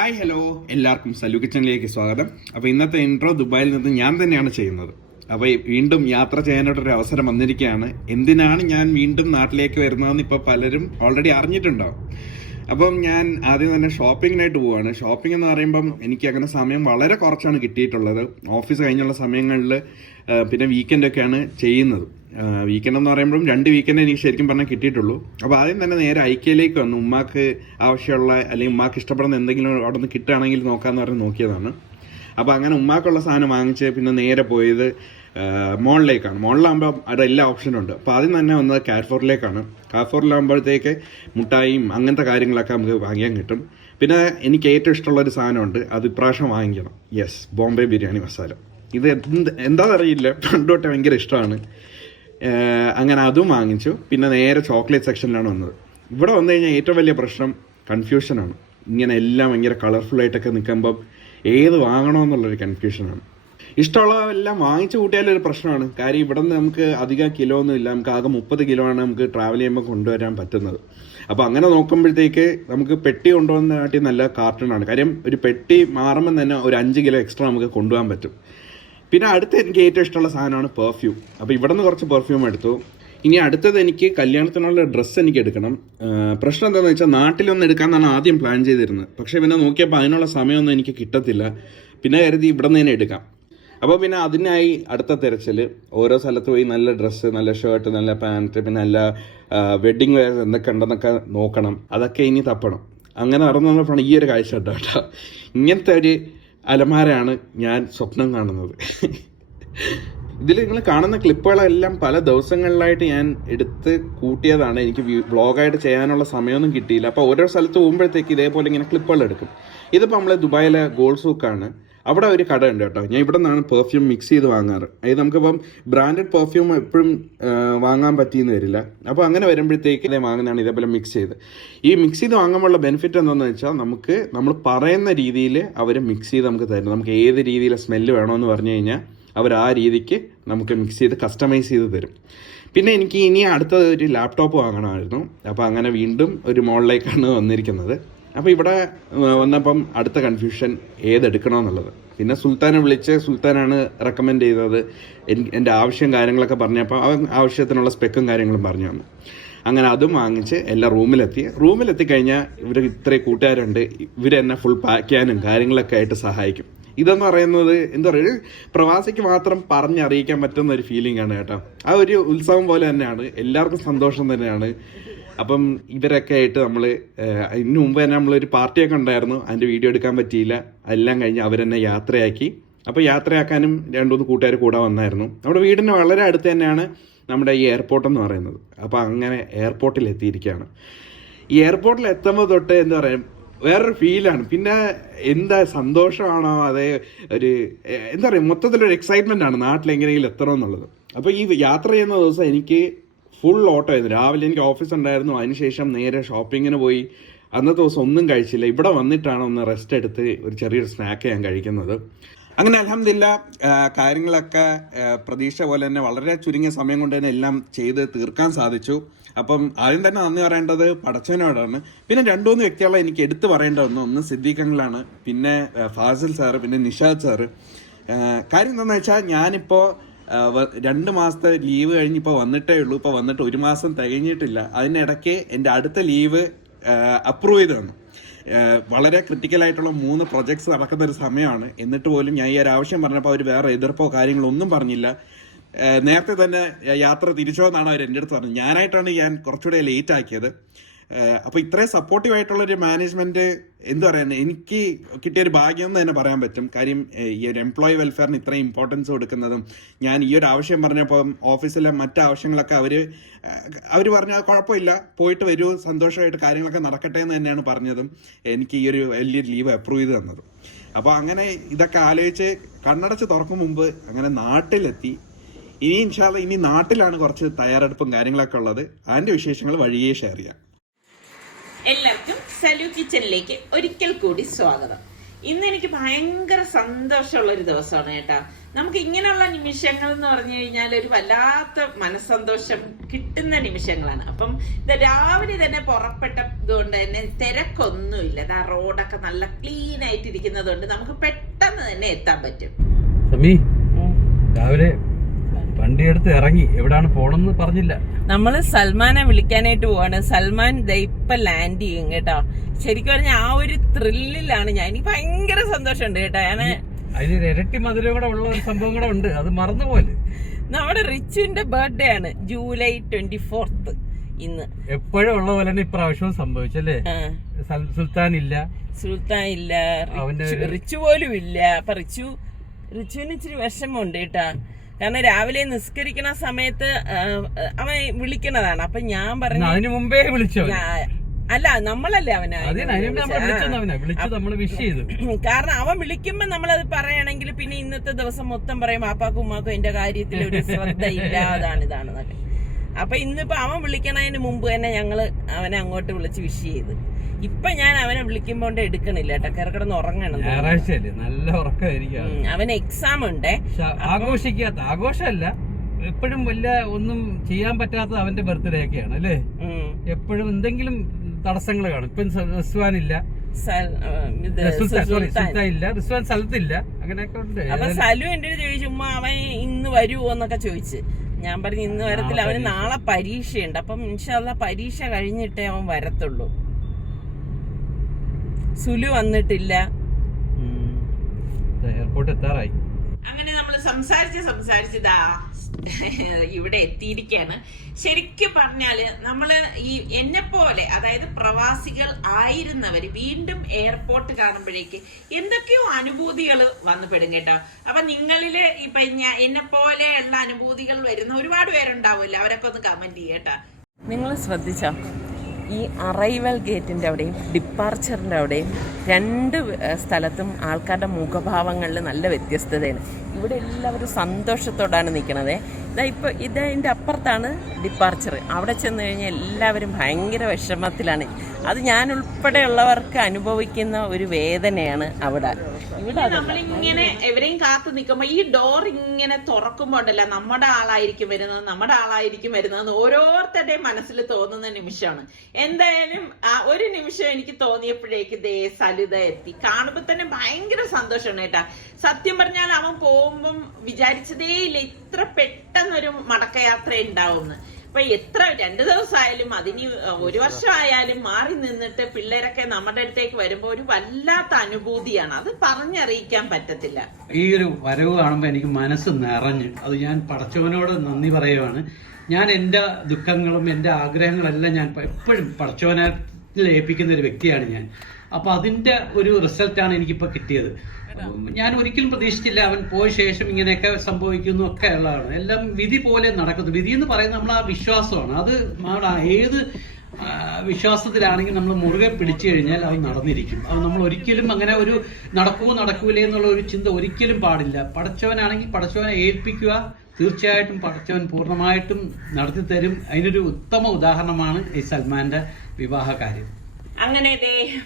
Hi hello എല്ലാവർക്കും സലു കിച്ചണിലേക്ക് സ്വാഗതം. അപ്പോൾ ഇന്നത്തെ ഇൻട്രോ ദുബായിൽ നിന്ന് ഞാൻ തന്നെയാണ് ചെയ്യുന്നത്. അപ്പോൾ വീണ്ടും യാത്ര ചെയ്യാനായിട്ടൊരു അവസരം വന്നിരിക്കുകയാണ്. എന്തിനാണ് ഞാൻ വീണ്ടും നാട്ടിലേക്ക് വരുന്നതെന്ന് ഇപ്പോൾ പലരും ഓൾറെഡി അറിഞ്ഞിട്ടുണ്ടാവും. അപ്പം ഞാൻ ആദ്യം തന്നെ ഷോപ്പിങ്ങിനായിട്ട് പോവുകയാണ്. ഷോപ്പിംഗ് എന്ന് പറയുമ്പം എനിക്ക് അങ്ങനെ സമയം വളരെ കുറച്ചാണ് കിട്ടിയിട്ടുള്ളത്. ഓഫീസ് കഴിഞ്ഞുള്ള സമയങ്ങളിൽ പിന്നെ വീക്കെൻഡൊക്കെയാണ് ചെയ്യുന്നത്. വീക്കെൻഡ് എന്ന് പറയുമ്പോഴും 2 വീക്കെൻഡ് എനിക്ക് ശരിക്കും പറഞ്ഞാൽ കിട്ടിയിട്ടുള്ളൂ. അപ്പോൾ ആദ്യം തന്നെ നേരെ ഐക്യയിലേക്ക് വന്നു. ഉമ്മാക്ക് ആവശ്യമുള്ള അല്ലെങ്കിൽ ഉമ്മാക്ക് ഇഷ്ടപ്പെടുന്ന എന്തെങ്കിലും അവിടെ നിന്ന് കിട്ടുകയാണെങ്കിൽ നോക്കാമെന്ന് പറഞ്ഞ് നോക്കിയതാണ്. അപ്പോൾ അങ്ങനെ ഉമ്മാക്കുള്ള സാധനം വാങ്ങിച്ച് പിന്നെ നേരെ പോയത് മോളിലേക്കാണ്. മോളിലാകുമ്പോൾ അവിടെ എല്ലാ ഓപ്ഷനും ഉണ്ട്. അപ്പോൾ ആദ്യം തന്നെ വന്നത് കാർഫോറിലേക്കാണ്. കാർഫോറിലാകുമ്പോഴത്തേക്ക് മുട്ടായിയും അങ്ങനത്തെ കാര്യങ്ങളൊക്കെ നമുക്ക് വാങ്ങിക്കാൻ കിട്ടും. പിന്നെ എനിക്ക് ഏറ്റവും ഇഷ്ടമുള്ളൊരു സാധനമുണ്ട്, അത് ഇപ്രാവശ്യം വാങ്ങിക്കണം. യെസ്, ബോംബെ ബിരിയാണി മസാല. ഇത് എന്താണെന്നറിയില്ല, പണ്ടോട്ടെ ഭയങ്കര ഇഷ്ടമാണ്. അങ്ങനെ അതും വാങ്ങിച്ചു. പിന്നെ നേരെ ചോക്ലേറ്റ് സെക്ഷനിലാണ് വന്നത്. ഇവിടെ വന്നു കഴിഞ്ഞാൽ ഏറ്റവും വലിയ പ്രശ്നം കൺഫ്യൂഷനാണ്. ഇങ്ങനെ എല്ലാം ഭയങ്കര കളർഫുള്ളായിട്ടൊക്കെ നിൽക്കുമ്പം ഏത് വാങ്ങണമെന്നുള്ളൊരു കൺഫ്യൂഷനാണ്. ഇഷ്ടമുള്ളതെല്ലാം വാങ്ങിച്ചു കൂട്ടിയാലൊരു പ്രശ്നമാണ്. കാര്യം ഇവിടെ നിന്ന് നമുക്ക് അധികം കിലോ ഒന്നും ഇല്ല. നമുക്ക് ആകെ 30 കിലോ ആണ് നമുക്ക് ട്രാവൽ ചെയ്യുമ്പോൾ കൊണ്ടുവരാൻ പറ്റുന്നത്. അപ്പോൾ അങ്ങനെ നോക്കുമ്പോഴത്തേക്ക് നമുക്ക് പെട്ടി കൊണ്ടുവന്നതിനാട്ടി നല്ല കാർട്ടൂണാണ്. കാര്യം ഒരു പെട്ടി മാറുമ്പോൾ തന്നെ ഒരു 5 കിലോ എക്സ്ട്രാ നമുക്ക് കൊണ്ടുപോകാൻ പറ്റും. പിന്നെ അടുത്ത് എനിക്ക് ഏറ്റവും ഇഷ്ടമുള്ള സാധനമാണ് പെർഫ്യൂം. അപ്പോൾ ഇവിടെ നിന്ന് കുറച്ച് പെർഫ്യൂം എടുത്തു. ഇനി അടുത്തത് എനിക്ക് കല്യാണത്തിനുള്ള ഡ്രസ്സ് എനിക്ക് എടുക്കണം. പ്രശ്നം എന്താണെന്ന് വെച്ചാൽ നാട്ടിലൊന്നും എടുക്കാമെന്നാണ് ആദ്യം പ്ലാൻ ചെയ്തിരുന്നത്. പക്ഷേ പിന്നെ നോക്കിയപ്പോൾ അതിനുള്ള സമയമൊന്നും എനിക്ക് കിട്ടത്തില്ല. പിന്നെ കരുതി ഇവിടെ നിന്ന് തന്നെ എടുക്കാം. അപ്പോൾ പിന്നെ അതിനായി അടുത്ത തിരച്ചിൽ. ഓരോ സ്ഥലത്ത് പോയി നല്ല ഡ്രസ്സ്, നല്ല ഷർട്ട്, നല്ല പാൻറ്റ്, പിന്നെ നല്ല വെഡ്ഡിങ് വെയർ എന്തൊക്കെ ഉണ്ടെന്നൊക്കെ നോക്കണം. അതൊക്കെ ഇനി തപ്പണം. അങ്ങനെ നടന്നപ്പോഴാണ് ഈ ഒരു കാഴ്ച കേട്ടോ. ഇങ്ങനത്തെ ഒരു അലമാരയാണ് ഞാൻ സ്വപ്നം കാണുന്നത്. ഇതിൽ നിങ്ങൾ കാണുന്ന ക്ലിപ്പുകളെല്ലാം പല ദിവസങ്ങളിലായിട്ട് ഞാൻ എടുത്ത് കൂട്ടിയതാണ്. എനിക്ക് വ്ളോഗായിട്ട് ചെയ്യാനുള്ള സമയമൊന്നും കിട്ടിയില്ല. അപ്പോൾ ഓരോ സ്ഥലത്ത് പോകുമ്പോഴത്തേക്ക് ഇതേപോലെ ഇങ്ങനെ ക്ലിപ്പുകൾ എടുക്കും. ഇതിപ്പോൾ നമ്മൾ ദുബായിലെ ഗോൾഡ് സൂക്കാണ്. അവിടെ ഒരു കട ഉണ്ട് കേട്ടോ. ഞാൻ ഇവിടെ നിന്നാണ് പെർഫ്യൂം മിക്സ് ചെയ്ത് വാങ്ങാറ്. അതായത് നമുക്കിപ്പം ബ്രാൻഡഡ് പെർഫ്യൂം എപ്പോഴും വാങ്ങാൻ പറ്റിയെന്ന് വരില്ല. അപ്പോൾ അങ്ങനെ വരുമ്പോഴത്തേക്ക് ഇതേ വാങ്ങുന്നതാണ് ഇതേപോലെ മിക്സ് ചെയ്ത്. ഈ മിക്സ് ചെയ്ത് വാങ്ങുമ്പോഴുള്ള ബെനിഫിറ്റ് എന്താണെന്ന് വെച്ചാൽ നമ്മൾ പറയുന്ന രീതിയിൽ അവർ മിക്സ് ചെയ്ത് നമുക്ക് തരും. നമുക്ക് ഏത് രീതിയിൽ സ്മെല്ല് വേണമെന്ന് പറഞ്ഞു കഴിഞ്ഞാൽ അവർ ആ രീതിക്ക് നമുക്ക് മിക്സ് ചെയ്ത് കസ്റ്റമൈസ് ചെയ്ത് തരും. പിന്നെ എനിക്ക് ഇനി അടുത്ത ഒരു ലാപ്ടോപ്പ് വാങ്ങണമായിരുന്നു. അപ്പോൾ അങ്ങനെ വീണ്ടും ഒരു മോളിലേക്കാണ് വന്നിരിക്കുന്നത്. അപ്പോൾ ഇവിടെ വന്നപ്പം അടുത്ത കൺഫ്യൂഷൻ ഏതെടുക്കണമെന്നുള്ളത്. പിന്നെ സുൽത്താനെ വിളിച്ച് സുൽത്താനാണ് റെക്കമെൻഡ് ചെയ്തത്. എൻ്റെ ആവശ്യം കാര്യങ്ങളൊക്കെ പറഞ്ഞപ്പോൾ ആവശ്യത്തിനുള്ള സ്പെക്കും കാര്യങ്ങളും പറഞ്ഞു തന്നു. അങ്ങനെ അതും വാങ്ങിച്ച് എല്ലാം റൂമിലെത്തിക്കഴിഞ്ഞാൽ ഇവർ ഇത്രയും കൂട്ടുകാരുണ്ട്. ഇവരെന്നെ ഫുൾ പാക്ക് ചെയ്യാനും കാര്യങ്ങളൊക്കെ ആയിട്ട് സഹായിക്കും. ഇതെന്ന് പറയുന്നത് എന്താ പറയുക, പ്രവാസിക്ക് മാത്രം പറഞ്ഞറിയിക്കാൻ പറ്റുന്ന ഒരു ഫീലിംഗ് ആണ് കേട്ടോ. ആ ഒരു ഉത്സവം പോലെ തന്നെയാണ്, എല്ലാവർക്കും സന്തോഷം തന്നെയാണ്. അപ്പം ഇവരൊക്കെ ആയിട്ട് നമ്മൾ ഇതിനു മുമ്പ് തന്നെ നമ്മളൊരു പാർട്ടിയൊക്കെ ഉണ്ടായിരുന്നു. അതിൻ്റെ വീഡിയോ എടുക്കാൻ പറ്റിയില്ല. എല്ലാം കഴിഞ്ഞ് അവരെന്നെ യാത്രയാക്കി. അപ്പോൾ യാത്രയാക്കാനും 2-3 കൂട്ടുകാർ കൂടെ വന്നായിരുന്നു. നമ്മുടെ വീടിന് വളരെ അടുത്ത് തന്നെയാണ് നമ്മുടെ ഈ എയർപോർട്ട് എന്ന് പറയുന്നത്. അപ്പോൾ അങ്ങനെ എയർപോർട്ടിൽ എത്തിയിരിക്കുകയാണ്. ഈ എയർപോർട്ടിൽ എത്തുമ്പോൾ തൊട്ട് എന്താ പറയുക, വേറൊരു ഫീലാണ്. പിന്നെ എന്താ സന്തോഷമാണോ, അതേ ഒരു എന്താ പറയുക, മൊത്തത്തിലൊരു എക്സൈറ്റ്മെൻ്റ് ആണ് നാട്ടിലെങ്ങനെയെങ്കിലും എത്തണമെന്നുള്ളത്. അപ്പോൾ ഈ യാത്ര ചെയ്യുന്ന ദിവസം എനിക്ക് ഫുൾ ഓട്ടോ ആയിരുന്നു. രാവിലെ എനിക്ക് ഓഫീസ് ഉണ്ടായിരുന്നു. അതിനുശേഷം നേരെ ഷോപ്പിങ്ങിന് പോയി. അന്നത്തെ ദിവസം ഒന്നും കഴിച്ചില്ല. ഇവിടെ വന്നിട്ടാണ് ഒന്ന് റെസ്റ്റ് എടുത്ത് ഒരു ചെറിയൊരു സ്നാക്ക് ഞാൻ കഴിക്കുന്നത്. അങ്ങനെ അൽഹംദുലില്ലാ കാര്യങ്ങളൊക്കെ പ്രതീക്ഷ പോലെ തന്നെ വളരെ ചുരുങ്ങിയ സമയം കൊണ്ട് തന്നെ എല്ലാം ചെയ്ത് തീർക്കാൻ സാധിച്ചു. അപ്പം ആദ്യം തന്നെ നന്ദി പറയേണ്ടത് പടച്ചവനോടാണ്. പിന്നെ 2-3 വ്യക്തികളെ എനിക്ക് എടുത്തു പറയേണ്ട ഒന്ന് സിദ്ദീഖങ്ങളാണ്, പിന്നെ ഫാസിൽ സാറ്, പിന്നെ നിഷാദ് സാറ്. കാര്യം എന്താണെന്ന് വെച്ചാൽ ഞാനിപ്പോൾ 2 മാസത്തെ ലീവ് കഴിഞ്ഞ് ഇപ്പോൾ വന്നിട്ടേ ഉള്ളൂ. ഇപ്പോൾ വന്നിട്ട് 1 മാസം തികഞ്ഞിട്ടില്ല. അതിനിടയ്ക്ക് എൻ്റെ അടുത്ത ലീവ് അപ്രൂവ് ചെയ്ത് തന്നു. വളരെ ക്രിട്ടിക്കലായിട്ടുള്ള 3 പ്രൊജക്ട്സ് നടക്കുന്ന ഒരു സമയമാണ്. എന്നിട്ട് പോലും ഞാൻ ഈ ഒരു ആവശ്യം പറഞ്ഞപ്പോൾ അവർ വേറെ എതിർപ്പോ കാര്യങ്ങളൊന്നും പറഞ്ഞില്ല. നേരത്തെ തന്നെ യാത്ര തിരിച്ചോ എന്നാണ് അവർ എൻ്റെ അടുത്ത് പറഞ്ഞത്. ഞാനായിട്ടാണ് ഞാൻ കുറച്ചുകൂടെ ലേറ്റ് ആക്കിയത്. അപ്പോൾ ഇത്രയും സപ്പോർട്ടീവായിട്ടുള്ളൊരു മാനേജ്മെൻറ്റ് എന്ത് പറയാൻ, എനിക്ക് കിട്ടിയൊരു ഭാഗ്യം എന്ന് തന്നെ പറയാൻ പറ്റും. കാര്യം ഈ ഒരു എംപ്ലോയി വെൽഫെയറിന് ഇത്രയും ഇമ്പോർട്ടൻസ് കൊടുക്കുന്നതും, ഞാൻ ഈ ഒരു ആവശ്യം പറഞ്ഞപ്പോൾ ഓഫീസിലെ മറ്റ് ആവശ്യങ്ങളൊക്കെ അവർ പറഞ്ഞാൽ കുഴപ്പമില്ല, പോയിട്ട് വരൂ, സന്തോഷമായിട്ട് കാര്യങ്ങളൊക്കെ നടക്കട്ടെ എന്ന് തന്നെയാണ് പറഞ്ഞതും. എനിക്ക് ഈ ഒരു വലിയൊരു ലീവ് അപ്രൂവ് ചെയ്ത് തന്നതും. അപ്പോൾ അങ്ങനെ ഇതൊക്കെ ആലോചിച്ച് കണ്ണടച്ച് തുറക്കും മുമ്പ് അങ്ങനെ നാട്ടിലെത്തി. ഇനി ഇൻഷാ അല്ലാഹ് ഇനി നാട്ടിലാണ് കുറച്ച് തയ്യാറെടുപ്പും കാര്യങ്ങളൊക്കെ ഉള്ളത്. അതിൻ്റെ വിശേഷങ്ങൾ വഴിയേ ഷെയർ ചെയ്യാം. എല്ലാവർക്കും സലു കിച്ചണിലേക്ക് ഒരിക്കൽ കൂടി സ്വാഗതം. ഇന്ന് എനിക്ക് ഭയങ്കര സന്തോഷമുള്ളൊരു ദിവസമാണ് കേട്ടോ. നമുക്ക് ഇങ്ങനെയുള്ള നിമിഷങ്ങൾ എന്ന് പറഞ്ഞു കഴിഞ്ഞാൽ ഒരു വല്ലാത്ത മനസ്സന്തോഷം കിട്ടുന്ന നിമിഷങ്ങളാണ്. അപ്പം ഇത് രാവിലെ തന്നെ പുറപ്പെട്ടത് കൊണ്ട് തന്നെ തിരക്കൊന്നുമില്ല. ആ റോഡൊക്കെ നല്ല ക്ലീൻ ആയിട്ടിരിക്കുന്നത് കൊണ്ട് നമുക്ക് പെട്ടെന്ന് തന്നെ എത്താൻ പറ്റും. രാവിലെ വണ്ടിയെടുത്ത് ഇറങ്ങി, എവിടാണ് പോണെന്ന് പറഞ്ഞില്ല. നമ്മള് സൽമാനെ വിളിക്കാനായിട്ട് പോവാണ്. സൽമാൻ ഇപ്പൊ ലാൻഡ് ചെയ്യും കേട്ടോ. ശരിക്കും പറഞ്ഞാൽ ആ ഒരു ത്രില്ലിലാണ് ഞാൻ. എനിക്ക് ഭയങ്കര സന്തോഷമുണ്ട് കേട്ടോ. ഞാൻ അതിന് ഇരട്ടി മധുരം കൂടെ ഉള്ള ഒരു സംഭവം കൂടെ ഉണ്ട്, അത് മറന്നുപോലെ. നമ്മുടെ റിച്ചുവിന്റെ ബർത്ത്ഡേ ആണ് ജൂലൈ 24 ഇന്ന്. എപ്പോഴും ഉള്ള പോലെ തന്നെ ഇപ്രാവശ്യവും സംഭവിച്ചല്ലേ. സുൽത്താൻ ഇല്ല, റിച്ചു പോലും ഇല്ല. അപ്പൊ റിച്ചുവിന് ഇച്ചിരി വിഷമമുണ്ട് കേട്ടാ. കാരണം രാവിലെ നിസ്കരിക്കണ സമയത്ത് അവൻ വിളിക്കണതാണ്. അപ്പൊ ഞാൻ പറഞ്ഞു അതിന് മുമ്പേ വിളിച്ചോ? അല്ല, നമ്മളല്ലേ അവനെ. കാരണം അവൻ വിളിക്കുമ്പോ നമ്മളത് പറയുകയാണെങ്കിൽ പിന്നെ ഇന്നത്തെ ദിവസം മൊത്തം പറയും പാപ്പാക്കും ഉമ്മാക്കും എന്റെ കാര്യത്തിൽ ഒരു ശ്രദ്ധ ഇല്ല, ഇതാണെന്നൊക്കെ. അപ്പൊ ഇന്നിപ്പോ അവൻ വിളിക്കണതിന് മുമ്പ് തന്നെ ഞങ്ങള് അവനെ അങ്ങോട്ട് വിളിച്ച് വിഷ് ചെയ്ത്. ഇപ്പൊ ഞാൻ അവനെ വിളിക്കുമ്പോണ്ട് എടുക്കണില്ല കേട്ടോ. കിടക്കിടന്ന് ഉറങ്ങണം. ഞായറാഴ്ചയല്ലേ, നല്ല ഉറക്കമായിരിക്കും. അവന് എക്സാം ഉണ്ട്. ആഘോഷിക്കാത്ത ആഘോഷമല്ല, എപ്പോഴും വല്ല ഒന്നും ചെയ്യാൻ പറ്റാത്ത അവന്റെ ബർത്ത്ഡേ ഒക്കെയാണ് അല്ലേ. എപ്പോഴും എന്തെങ്കിലും തടസ്സങ്ങൾ കാണും. ഇപ്പം റിസ്വാൻ ഇല്ല, റിസ്വാൻ സ്ഥലത്തില്ല, അങ്ങനെയൊക്കെ ഉണ്ട്. അപ്പൊ സലു എന്റെ അടുത്ത് ചോദിച്ചു, ഉമ്മ അവൻ ഇന്ന് വരുമോ എന്നൊക്കെ ചോദിച്ചു. ഞാൻ പറഞ്ഞു ഇന്ന് വരത്തില്ല, അവന് നാളെ പരീക്ഷയുണ്ട്. അപ്പം ഇൻഷാ അല്ലാഹ് പരീക്ഷ കഴിഞ്ഞിട്ടേ അവൻ വരത്തുള്ളൂ. സുലു വന്നിട്ടില്ല. എയർപോർട്ട് എത്താറായി. അങ്ങനെ നമ്മൾ സംസാരിച്ചതാ ഇവിടെ എത്തിയിരിക്കുകയാണ്. ശരിക്കും പറഞ്ഞാല് നമ്മള് ഈ എന്നെ പോലെ, അതായത് പ്രവാസികൾ ആയിരുന്നവര് വീണ്ടും എയർപോർട്ട് കാണുമ്പോഴേക്ക് എന്തൊക്കെയോ അനുഭൂതികൾ വന്നു പെടും കേട്ടോ. അപ്പൊ നിങ്ങളില് ഇപ്പൊ എന്നെ പോലെയുള്ള അനുഭൂതികൾ വരുന്ന ഒരുപാട് പേരുണ്ടാവില്ല, അവരൊക്കെ ഒന്ന് കമന്റ് ചെയ്യട്ടാ. നിങ്ങൾ ശ്രദ്ധിച്ചോ, ഈ അറൈവൽ ഗേറ്റിൻ്റെ അവിടെയും ഡിപ്പാർച്ചറിൻ്റെ അവിടെയും രണ്ട് സ്ഥലത്തും ആൾക്കാരുടെ മുഖഭാവങ്ങളിൽ നല്ല വ്യത്യസ്തതയാണ്. ഇവിടെ എല്ലാവരും സന്തോഷത്തോടാണ് നിൽക്കണത്. ഇതിൻ്റെ അപ്പുറത്താണ് ഡിപ്പാർച്ചർ. അവിടെ ചെന്ന് കഴിഞ്ഞാൽ എല്ലാവരും ഭയങ്കര വിഷമത്തിലാണ്. അത് ഞാൻ ഉൾപ്പെടെയുള്ളവർക്ക് അനുഭവിക്കുന്ന ഒരു വേദനയാണ് അവിടെ. ഇവിടെ നമ്മളിങ്ങനെ എവരെയും കാത്തു നിൽക്കുമ്പോൾ ഈ ഡോർ ഇങ്ങനെ തുറക്കുമ്പോൾ ഉണ്ടല്ല, നമ്മുടെ ആളായിരിക്കും വരുന്നത് ഓരോരുത്തരുടെയും മനസ്സിൽ തോന്നുന്ന നിമിഷമാണ്. എന്തായാലും ഒരു നിമിഷം എനിക്ക് തോന്നിയപ്പോഴേക്ക് ദേ സലുത എത്തി. കാണുമ്പോൾ തന്നെ ഭയങ്കര സന്തോഷമാണ് കേട്ടാ. സത്യം പറഞ്ഞാൽ അവൻ പോകുമ്പം വിചാരിച്ചതേ ഇല്ല ഇത്ര പെട്ടെന്നൊരു മടക്കയാത്ര ഉണ്ടാവുമെന്ന്. അപ്പൊ എത്ര 2 ദിവസമായാലും അതിന് 1 വർഷമായാലും മാറി നിന്നിട്ട് പിള്ളേരൊക്കെ നമ്മുടെ അടുത്തേക്ക് വരുമ്പോ ഒരു വല്ലാത്ത അനുഭൂതിയാണ്. അത് പറഞ്ഞറിയിക്കാൻ പറ്റത്തില്ല. ഈ ഒരു വരവ് കാണുമ്പോൾ എനിക്ക് മനസ്സ് നിറഞ്ഞ്, അത് ഞാൻ പടച്ചവനോട് നന്ദി പറയുവാണ്. ഞാൻ എൻ്റെ ദുഃഖങ്ങളും എൻ്റെ ആഗ്രഹങ്ങളെല്ലാം ഞാൻ എപ്പോഴും പടച്ചവനിൽ ഏൽപ്പിക്കുന്ന ഒരു വ്യക്തിയാണ് ഞാൻ. അപ്പൊ അതിന്റെ ഒരു റിസൾട്ടാണ് എനിക്കിപ്പോൾ കിട്ടിയത്. ഞാൻ ഒരിക്കലും പ്രതീക്ഷിച്ചില്ല അവൻ പോയ ശേഷം ഇങ്ങനെയൊക്കെ സംഭവിക്കുന്നു ഒക്കെ ഉള്ളതാണ്. എല്ലാം വിധി പോലെ നടക്കുന്നു. വിധി എന്ന് പറയുന്നത് നമ്മൾ ആ വിശ്വാസമാണ്. അത് ഏത് വിശ്വാസത്തിലാണെങ്കിൽ നമ്മൾ മുറുകെ പിടിച്ചു കഴിഞ്ഞാൽ അത് നടന്നിരിക്കും. അത് നമ്മൾ ഒരിക്കലും അങ്ങനെ ഒരു നടക്കൂലേ എന്നുള്ള ഒരു ചിന്ത ഒരിക്കലും പാടില്ല. പടച്ചവനാണെങ്കിൽ പടച്ചവനെ ഏൽപ്പിക്കുക. തീർച്ചയായിട്ടും പടച്ചവൻ പൂർണ്ണമായിട്ടും നടത്തി തരും. അതിനൊരു ഉത്തമ ഉദാഹരണമാണ് ഈ സൽമാന്റെ വിവാഹ കാര്യം. അങ്ങനെ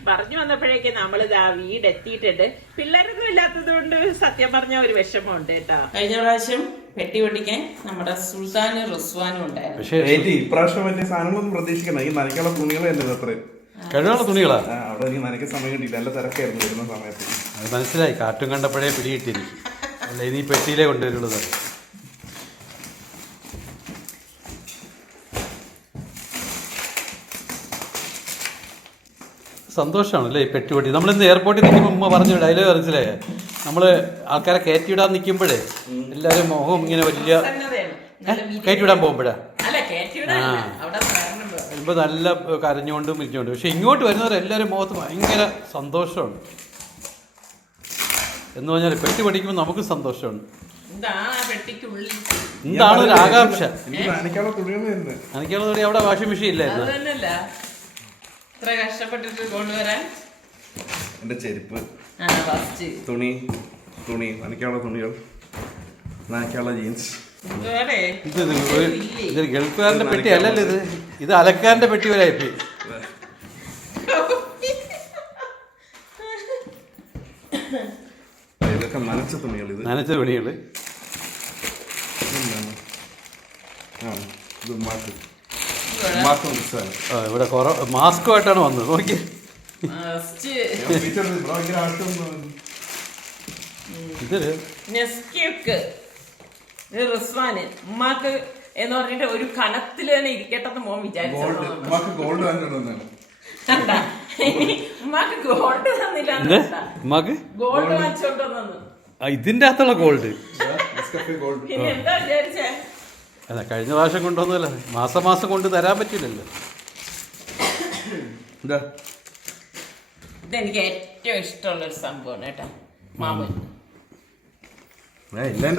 പറഞ്ഞു വന്നപ്പോഴേക്ക് നമ്മളിതാ വീടെത്തിയിട്ടുണ്ട്. പിള്ളേരൊന്നും ഇല്ലാത്തത് കൊണ്ട് സത്യം പറഞ്ഞ ഒരു വിഷമമുണ്ട് കേട്ടോ. കഴിഞ്ഞ പ്രാവശ്യം പെട്ടി പൊട്ടിക്കാൻ നമ്മുടെ സുൽത്താനും റിസ്വാനും ഉണ്ടായിരുന്നു. പക്ഷേ ഇപ്രാവശ്യം വലിയ സാധനങ്ങളൊന്നും പ്രതീക്ഷിക്കണം. ഈ നനയ്ക്കുള്ള തുണികൾ തന്നെ അത്രയും കഴിവുള്ള തുണികളാ. അവിടെ എനിക്ക് നനയ്ക്കാൻ സമയം കിട്ടിയില്ല, നല്ല തിരക്കായിരുന്നു വരുന്ന സമയത്ത്. അത് മനസ്സിലായി, കാറ്റും കണ്ടപ്പോഴേ പിടികിട്ടില്ല. അല്ല, ഇനി പെട്ടിയിലേ കൊണ്ടുവരുള്ളത്. സന്തോഷമാണല്ലേ ഈ പെട്ടിപൊട്ടി. നമ്മളിന്ന് എയർപോർട്ടിൽ നിൽക്കുമ്പോൾ ഉമ്മ പറഞ്ഞു ഡയലോഗ് മനസ്സിലായ, നമ്മള് ആൾക്കാരെ കയറ്റിവിടാൻ നിൽക്കുമ്പോഴേ എല്ലാവരും മുഖം ഇങ്ങനെ വലിയ കയറ്റിവിടാൻ പോകുമ്പോഴാ വരുമ്പോൾ നല്ല കരഞ്ഞുകൊണ്ടും ഇരിച്ചുകൊണ്ടും. പക്ഷെ ഇങ്ങോട്ട് വരുന്നവരെല്ലാവരും മുഖത്ത് ഭയങ്കര സന്തോഷമാണ്. എന്ന് പറഞ്ഞാൽ പെട്ടി പഠിക്കുമ്പോൾ നമുക്ക് സന്തോഷമാണ്. എന്താണ് ഒരു ആകാംക്ഷ. നനയ്ക്കാനുള്ള തുണി അവിടെ വാഷിംഗ് മെഷീൻ ഇല്ലായിരുന്നു. കഷ്ടപ്പെട്ടിട്ട് കൊണ്ടുവരാൻ എന്റെ ചെരുപ്പ്, തുണി നനയ്ക്കാനുള്ള തുണികൾ, നനയ്ക്കാനുള്ള ജീൻസ്. ഇതൊരു ഗൾഫുകാരന്റെ പെട്ടി അല്ലല്ലോ ഇത് അലക്കാരന്റെ പെട്ടി പോലെ ആയിപ്പോയി. ഇതൊക്കെ നനച്ച തുണികൾ. നനച്ച തുണികള് ഇത് ഉമ്മാക്ക് മിസ്സാണ്. ഇവിടെ മാസ്കുമായിട്ടാണ് വന്നത്. നോക്കി ഇതൊരു ഉമ്മാക്ക് എന്ന് പറഞ്ഞിട്ട് ഒരു കണത്തിൽ തന്നെ ഇരിക്കട്ടെന്ന് മോൻ വിചാരിച്ചു. ഉമ്മാക്ക് ഗോൾഡ് തന്നില്ല, ഗോൾഡ് വാങ്ങിച്ചോണ്ട് വന്നു. ഇതിന്റെ അകത്തുള്ള ഗോൾഡ് പിന്നെ എന്താ വിചാരിച്ചേ? അല്ല, കഴിഞ്ഞ പ്രാവശ്യം കൊണ്ടുവന്നല്ലേ, മാസം കൊണ്ട് തരാൻ പറ്റില്ലല്ലോ. ഇതെനിക്ക് ഏറ്റവും ഇഷ്ടമുള്ളൊരു സംഭവമാണ് കേട്ടോ, മാമൻ.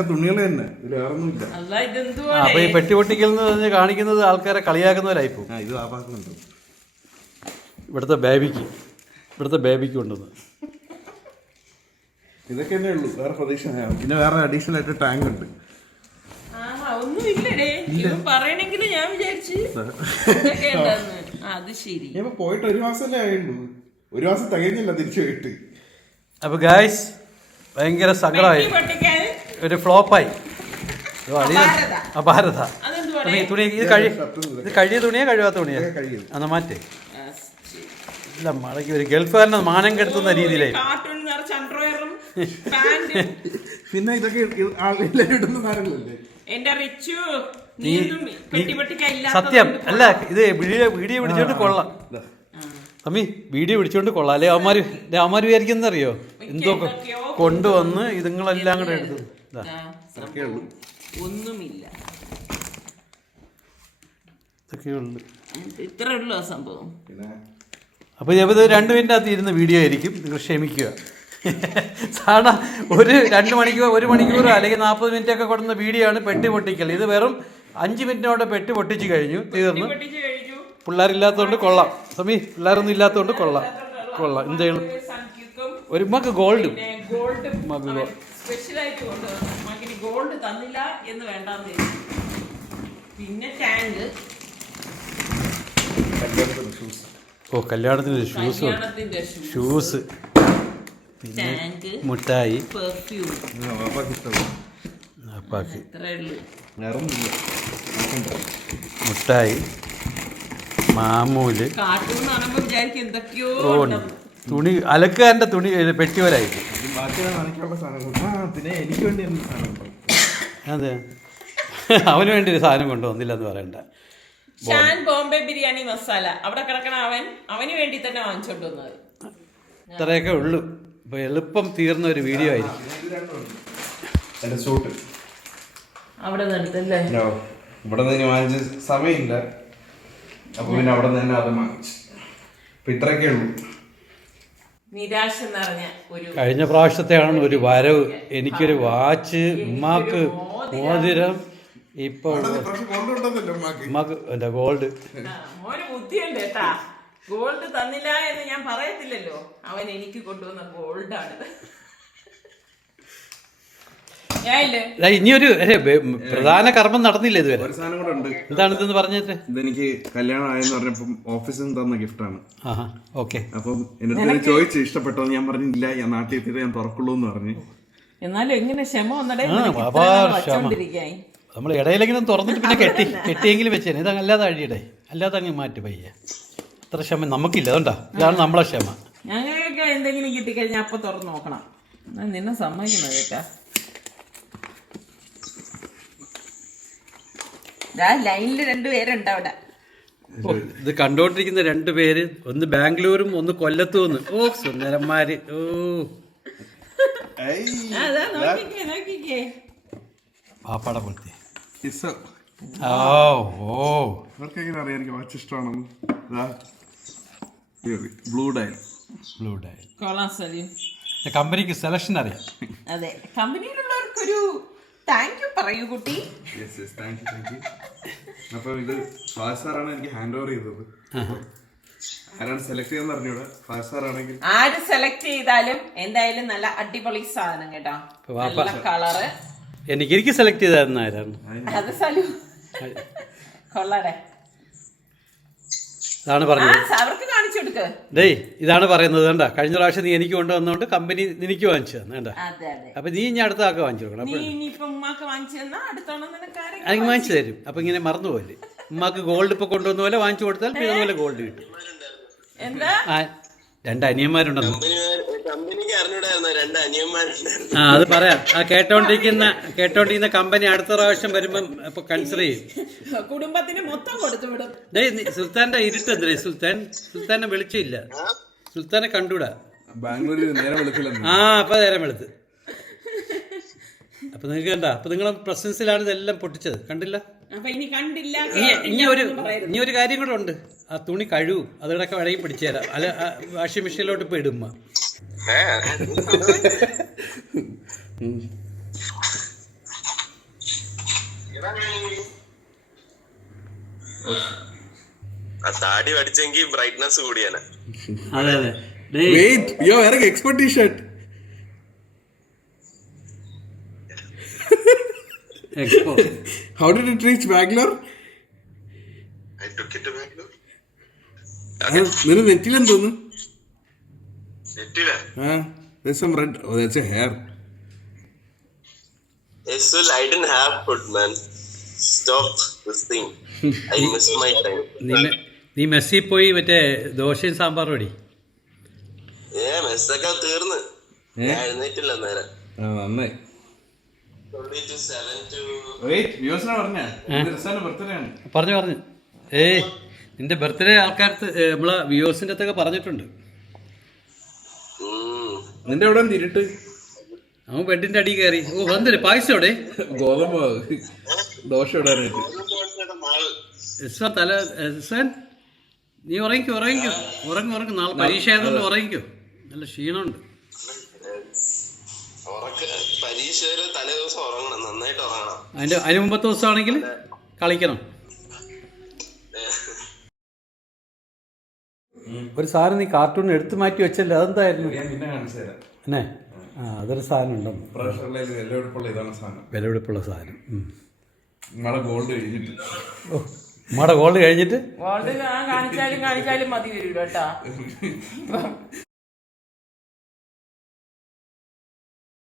തുണികൾ തന്നെ, ഇതിൽ വേറൊന്നുമില്ല. അല്ല, ഇതെന്തുവാ അപ്പൊ ഈ പെട്ടി പൊട്ടിക്കൽ എന്ന് പറഞ്ഞ് കാണിക്കുന്നത് ആൾക്കാരെ കളിയാക്കുന്നവരായിപ്പോ. ഇത് ആപാക്കുന്നുണ്ട്. ഇവിടുത്തെ ബേബിക്ക് കൊണ്ടുവന്ന് ഇതൊക്കെ തന്നെ ഉള്ളൂ, വേറെ പ്രതീക്ഷ. പിന്നെ വേറെ അഡീഷണൽ ആയിട്ട് ടാങ്ക് ഉണ്ട്. ഒന്നുമില്ലടേ, ഇത് പറയണെങ്കിലും ഞാൻ വിചാരിച്ചു അത് ശരി. പോയിട്ട് 1 മാസമല്ലേ ആയുള്ളൂ, 1 മാസം തികഞ്ഞില്ല തിരിച്ചു പോയിട്ട്. അപ്പൊ ഗായ്സ് ഭയങ്കര സങ്കടമായി, ഒരു ഫ്ലോപ്പായി. ഭാരത തുണി ഇത് കഴിയ തുണിയാ കഴിവാത്ത തുണിയാ എന്നാ മാറ്റേ. ഇല്ല, മടക്കി ഒരു ഗൾഫുകാരനെ മാനം കെടുത്തുന്ന രീതിയിലായി. പിന്നെ ഇതൊക്കെ ഇടുന്ന സാധനങ്ങളല്ലേ. സത്യം അല്ല, ഇത് വീഡിയോ പിടിച്ചോണ്ട് കൊള്ളാം. അമ്മി വീഡിയോ പിടിച്ചോണ്ട് കൊള്ളാം. അല്ലെ അവന്മാര് വിചാരിക്കുന്നറിയോ, എന്തൊക്കെ കൊണ്ടുവന്ന് ഇതുങ്ങളെല്ലാം കൂടെ എടുത്തു. ഒന്നുമില്ല, ഇതൊക്കെയുള്ളു, ഇത്രേ ഉള്ളൂ സംഭവം. അപ്പൊ ഇത് 2 മിനിറ്റ് ഇരുന്ന വീഡിയോ ആയിരിക്കും, നിങ്ങൾ ക്ഷമിക്കുക. സാധാരണ ഒരു 2 മണിക്കൂർ 1 മണിക്കൂർ അല്ലെങ്കിൽ 40 മിനിറ്റ് ഒക്കെ കൊടുക്കുന്ന വീഡിയോ ആണ് പെട്ടി പൊട്ടിക്കൽ. ഇത് വെറും 5 മിനിറ്റിനോടെ പെട്ടി പൊട്ടിച്ച് കഴിഞ്ഞു, തീർന്നു. പിള്ളേരില്ലാത്തതുകൊണ്ട് കൊള്ളാം. സമീ പിള്ളേരൊന്നും ഇല്ലാത്തതുകൊണ്ട് കൊള്ളാം. എന്തെങ്കിലും ഒരു മക്ക് ഗോൾഡ് ഗോൾഡ് തന്നില്ല എന്ന് വേണ്ടെന്ന്. പിന്നെ ടാങ്ക്, കല്യാണത്തിന് ഷൂസ്, പിന്നെ മുട്ടായി, പെർഫ്യൂം. മുട്ടായി, മാമൂല്, തുണി അലക്കാരൻ്റെ തുണി പെട്ടിവരായിട്ട്. അതെ, അവന് വേണ്ടി ഒരു സാധനം കൊണ്ടുവന്നില്ല എന്ന് പറയണ്ട. ബോംബെ ബിരിയാണി മസാല അവിടെ കിടക്കണ അവന് വേണ്ടി തന്നെ വാങ്ങിച്ചോണ്ട് വന്നത്. ഇത്രയൊക്കെ ഉള്ളു. ഇപ്പൊ എളുപ്പം തീർന്ന ഒരു വീഡിയോ ആയിരിക്കും. അവിടെ നിർത്തല്ലേ, ഇവിടെ നിന്ന് വാങ്ങിച്ച സമയമില്ല, അപ്പൊ പിന്നെ അവിടെ തന്നെ അത് വാങ്ങിച്ചു. അപ്പൊ ഇത്രയൊക്കെ ഉള്ളു. നിരാശ നിറഞ്ഞ ഒരു കഴിഞ്ഞ പ്രാവശ്യത്തെയാണ് ഒരു വരവ്. എനിക്കൊരു വാച്ച്, ഉമ്മാക്ക് മോതിരം, ഇപ്പൊ ഉമ്മാക്ക് എന്റെ ഗോൾഡ്. മോന് ബുദ്ധിയുണ്ട് കേട്ടാ, ഗോൾഡ് തന്നില്ല എന്ന് ഞാൻ പറയത്തില്ലല്ലോ. അവൻ എനിക്ക് കൊണ്ടുവന്ന ഗോൾഡാണ്. ഇനിയൊരു പ്രധാന കർമ്മം നടന്നില്ല ഇതുവരെ. ഒരു സാധനം കൂടെ ഉണ്ട്. എന്താണിതെന്ന് പറഞ്ഞത്? ഇതെനിക്ക് കല്യാണം ആയെന്ന് പറഞ്ഞപ്പം ഓഫീസിൽ നിന്ന് തന്ന ഗിഫ്റ്റാണ്. ഓക്കെ. അപ്പം എന്റെ ചോദിച്ചു ഇഷ്ടപ്പെട്ടോ, ഞാൻ പറഞ്ഞില്ല, ഞാൻ നാട്ടിൽ എത്തിയിട്ട് ഞാൻ തുറക്കുള്ളൂ എന്ന് പറഞ്ഞു. എന്നാലും എങ്ങനെ ക്ഷമ വന്നടേ, നമ്മൾ ഇടയിലെങ്കിലും തുറന്നിട്ട് പിന്നെ കെട്ടിയെങ്കിലും വെച്ചേനെ. ഇത് അല്ലാതെ അഴിയടേ, അല്ലാതെ അങ്ങ് മാറ്റി പയ്യ. അത്ര ക്ഷമ നമുക്കില്ല, അതുകൊണ്ടാ. ഇതാണ് നമ്മളെ ക്ഷമ. ഞങ്ങൾക്ക് എന്തെങ്കിലും കിട്ടിക്കഴിഞ്ഞാൽ അപ്പൊ തുറന്ന് നോക്കണം. നിന്നെ സമ്മതിക്കുന്നത് കേട്ടാ. ലൈനില് 2 പേരുണ്ട് അവിടെ. ഇത് കണ്ടോണ്ടിരിക്കുന്ന 2 പേര്, ഒന്ന് ബാംഗ്ലൂരും ഒന്ന് കൊല്ലത്തും. ഓ സുന്ദരന്മാര്. ഓ പാപ്പാടെ പോലത്തെ. കമ്പനിക്ക് സെലക്ഷൻ അറിയാം. അതെ, കമ്പനിയിലുള്ളവർക്കൊരു താങ്ക് യു പറയൂ കുട്ടി. അപ്പൊ ഇത് ഫാസ് സാറാണ് എനിക്ക് ഹാൻഡ് ഓവർ ചെയ്തത്. ആരാണ് സെലക്ട് ചെയ്യാൻ പറഞ്ഞൂടെ? ഫാസ് സാറാണെങ്കിൽ ആര് സെലക്ട് ചെയ്താലും എന്തായാലും നല്ല അടിപൊളി സാധനം കേട്ടോ. നല്ല കളറ്. എനിക്ക് സെലക്ട് ചെയ്തായിരുന്നു ആരാണ്? അത് സലു. കൊള്ളാടെ. ഇതാണ് പറഞ്ഞത്. അവർക്ക് കാണിച്ചു കൊടുക്ക. ഡേയ് ഇതാണ് പറയുന്നത്. കണ്ട, കഴിഞ്ഞ പ്രാവശ്യം നീ എനിക്ക് കൊണ്ടുവന്നോണ്ട് കമ്പനി നിനക്ക് വാങ്ങിച്ചു തന്നെ. കണ്ട, അപ്പൊ നീ ഇനി അടുത്ത ആൾക്ക് വാങ്ങിച്ചു കൊടുക്കണം. എനിക്ക് വാങ്ങിച്ചു തരും. അപ്പൊ ഇങ്ങനെ മറന്നുപോലെ ഉമ്മാക്ക് ഗോൾഡ് ഇപ്പൊ കൊണ്ടുവന്ന പോലെ വാങ്ങിച്ചു കൊടുത്താൽ പിന്നെ അതുപോലെ ഗോൾഡ് കിട്ടും. രണ്ട് അനിയന്മാരുണ്ടെന്ന്. ആ അത് പറയാം. ആ കേട്ടോണ്ടിരിക്കുന്ന കമ്പനി അടുത്ത പ്രാവശ്യം വരുമ്പം ഇപ്പൊ കൺസിഡർ ചെയ്യും. കുടുംബത്തിന് മൊത്തം കൊടുത്തു വിടും. സുൽത്താന്റെ ഇരുട്ട് എന്തിനാ? സുൽത്താനെ വിളിച്ചില്ല. സുൽത്താനെ കണ്ടൂടാ. ബാംഗ്ലൂരിൽ നേരം വെളുക്കില്ല. ആ അപ്പൊ നേരം വെളുത്ത്. അപ്പൊ നിങ്ങൾക്ക് കണ്ട, അപ്പൊ നിങ്ങളെ പ്രസൻസിലാണ് ഇതെല്ലാം പൊട്ടിച്ചത്. കണ്ടില്ല? ഇനി ഒരു കാര്യം കൂടെ ഉണ്ട്. ആ തുണി കഴുകും, അതിടൊക്കെ വഴങ്ങി പിടിച്ചു തരാം. അല്ല വാഷിംഗ് മെഷീനിലോട്ട് ഇപ്പൊ ഇടുമ്പോ താടി പഠിച്ചെങ്കിൽ ബ്രൈറ്റ്നസ് കൂടിയാണ്. അതെ അതെ. Expert T shirt. How did it reach Bangalore? I took it to Bangalore. നിന്റെ നെറ്റിലെന്ന് തോന്നുന്നു. നെറ്റിലാ? There's some red. Oh, that's a hair. Yes, well, I didn't have food, man. Stop this thing. I missed my time. നീ Messi പോയി മറ്റേ ദോശയും സാമ്പാറും അടി. മെസ്സൊക്കെ തീർന്ന് എഴുന്നേറ്റില്ല നേരം. നന്നായി. പറഞ്ഞു നിന്റെ ബർത്ത്ഡേ ആൾക്കാർക്ക് നമ്മളെ വ്യൂവേഴ്സിന്റെ അടുത്തൊക്കെ പറഞ്ഞിട്ടുണ്ട്. നിന്റെ എവിടെ തിരിട്ട് അവൻ ബെഡിന്റെ അടി കയറി. ഓ വന്നില്ലേ പായസോടെ? ഗോതമ്പ് ദോശ ഇടാനായിട്ട്. നീ ഉറങ്ങിക്കോ. നാളെ പരീക്ഷ ആയതുകൊണ്ട് ഉറങ്ങിക്കോ. നല്ല ക്ഷീണമുണ്ട്. അതിന് മുമ്പത്തെ ദിവസമാണെങ്കിൽ കളിക്കണം. ഒരു സാധനം നീ കാർട്ടൂൺ എടുത്തു മാറ്റി വെച്ചല്ലേ, അതെന്തായിരുന്നു? എന്നെ അതൊരു സാധനം ഉണ്ടോ? വിലപിടിപ്പുള്ള സാധനം. ഗോൾഡ് കഴിഞ്ഞിട്ട് ഗോൾഡ് കഴിഞ്ഞിട്ട് കാണിച്ചാലും മതി വരൂല കേട്ടാ.